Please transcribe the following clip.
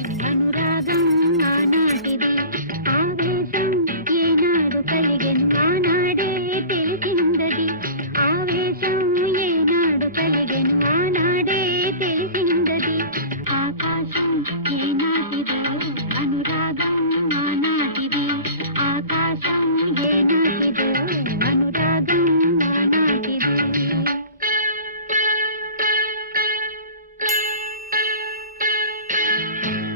అనురాగం ఆనాటిది ఆవేశం ఏనాడు కలిగెను ఆనాడే తెలిసిందది ఆవేశం ఏనాడు కలిగెను ఆనాడే తెలిసిందది ఆకాశం ఏనాటిదో